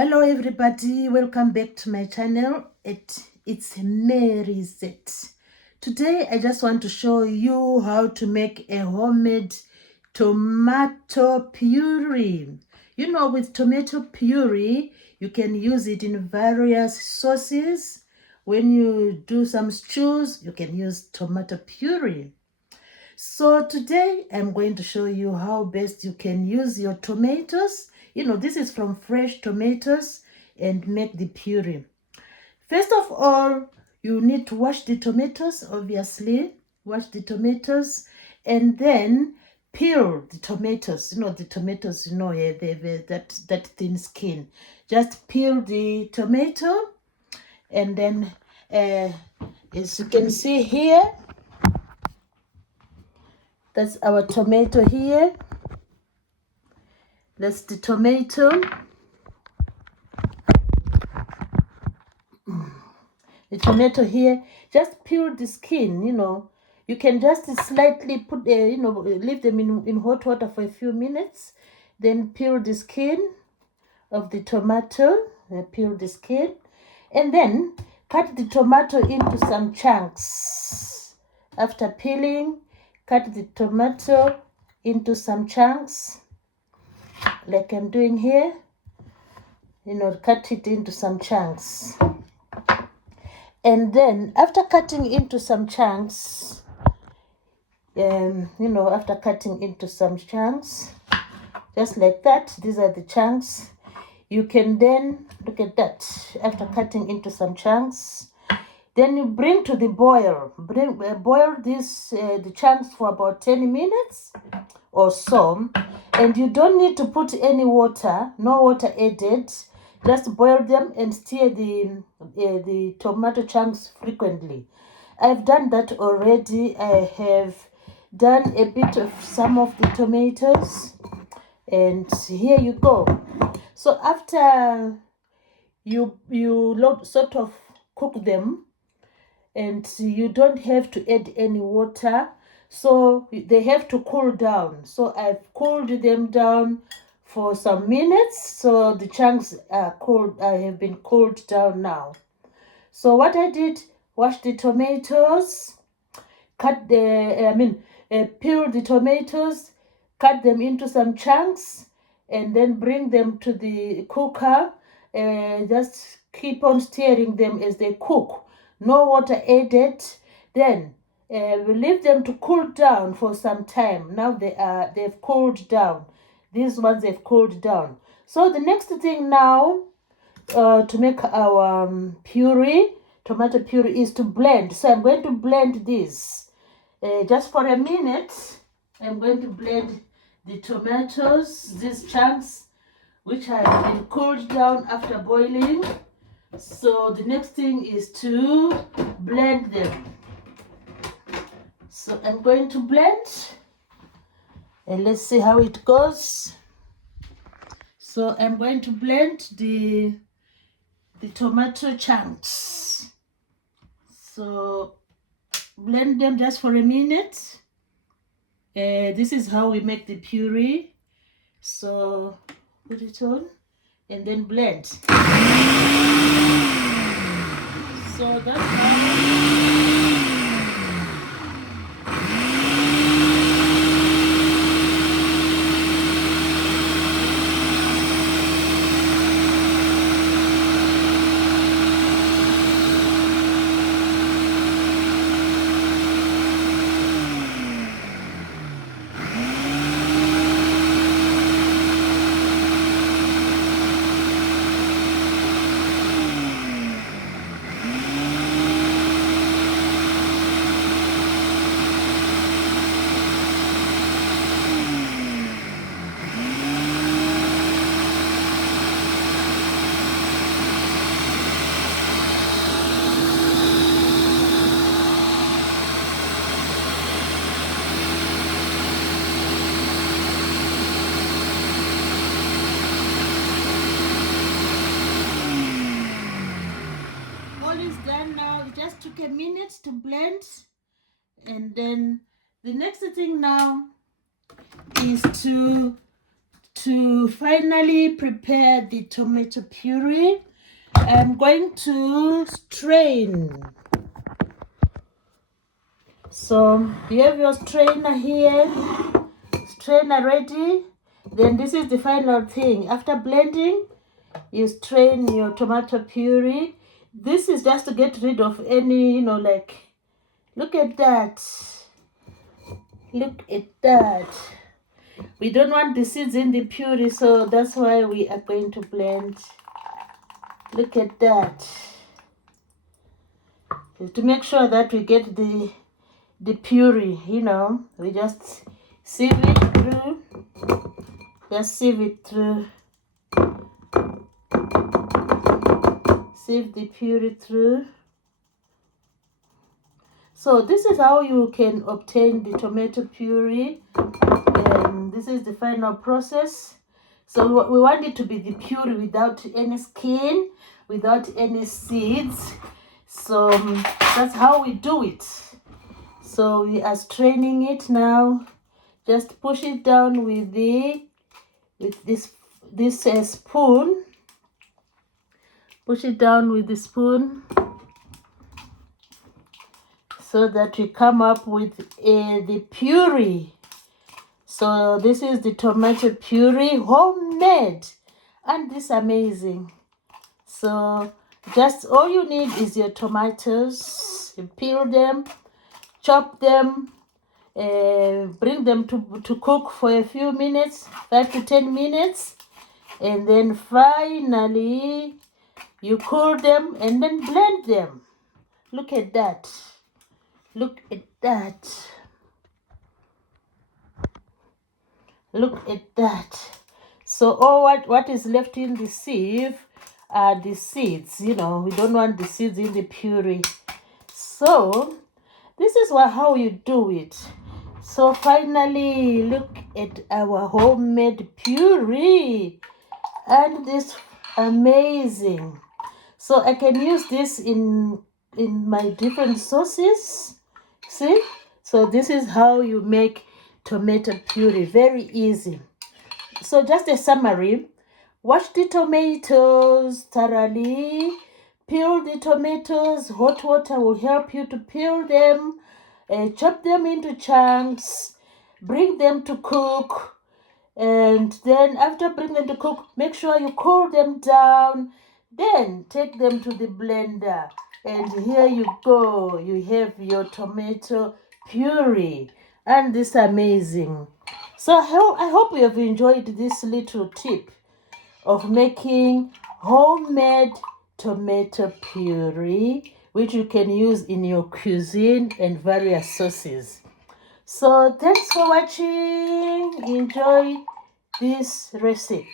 Hello everybody, welcome back to my channel. It's Mary Z. Today I just want to show you how to make a homemade tomato puree. You know, with tomato puree you can use it in various sauces. When you do some stews you can use tomato puree. So today I'm going to show you how best you can use your tomatoes. You know, this is from fresh tomatoes, and make the puree. First of all, you need to wash the tomatoes, obviously. Wash the tomatoes and then peel the tomatoes. You know, the tomatoes, they have that thin skin. Just peel the tomato and then, as you can see here, that's our tomato here. That's the tomato. The tomato here. Just peel the skin, You can just slightly put, leave them in hot water for a few minutes. Then peel the skin of the tomato. Peel the skin. And then cut the tomato into some chunks. After peeling, cut the tomato into some chunks, like I'm doing here. Cut it into some chunks. And then after cutting into some chunks, after cutting into some chunks, just like that, these are the chunks. You can then, look at that, after cutting into some chunks, then you bring to the boil. Boil the chunks for about 10 minutes or so. And you don't need to put any water, no water added. Just boil them and stir the tomato chunks frequently. I've done that already. I have done a bit of some of the tomatoes. And here you go. So after you sort of cook them, and you don't have to add any water, so they have to cool down. So I've cooled them down for some minutes, so the chunks are cooled. I have been cooled down now. So what I did, wash the tomatoes, peel the tomatoes, cut them into some chunks, and then bring them to the cooker. Just keep on stirring them as they cook. No water added. Then we leave them to cool down for some time. Now they've cooled down. These ones have cooled down. So the next thing now, to make our puree, tomato puree, is to blend. So I'm going to blend this just for a minute. I'm going to blend the tomatoes, these chunks, which have been cooled down after boiling. So the next thing is to blend them. So I'm going to blend, and let's see how it goes. So I'm going to blend the tomato chunks. So blend them just for a minute. This is how we make the puree. So put it on and then blend. So that's how. Done now. It just took a minute to blend, and then the next thing now is to to finally prepare the tomato puree, I'm going to strain. So you have your strainer here, strainer ready. Then this is the final thing. After blending, you strain your tomato puree. This is just to get rid of any, like, look at that. Look at that. We don't want the seeds in the puree, so that's why we are going to blend. Look at that. To make sure that we get the puree, we just sieve it through. Just sieve it through. Sieve the puree through. So this is how you can obtain the tomato puree. This is the final process. So we want it to be the puree without any skin, without any seeds. So that's how we do it. So we are straining it now. Just push it down with this spoon. Push it down with the spoon so that we come up with the puree. So this is the tomato puree, homemade, and this amazing. So just all you need is your tomatoes. You peel them, chop them, bring them to cook for a few minutes, 5 to 10 minutes, and then finally you cool them and then blend them. Look at that. Look at that. Look at that. So all what is left in the sieve are the seeds. We don't want the seeds in the puree. So this is how you do it. So finally, look at our homemade puree. And this amazing. So I can use this in my different sauces. See? So this is how you make tomato puree. Very easy. So just a summary. Wash the tomatoes thoroughly. Peel the tomatoes. Hot water will help you to peel them. Chop them into chunks. Bring them to cook. And then after bringing them to cook, make sure you cool them down. Then take them to the blender. And here you go. You have your tomato puree. And this is amazing. So I hope you have enjoyed this little tip of making homemade tomato puree, which you can use in your cuisine and various sauces. So thanks for watching. Enjoy this recipe.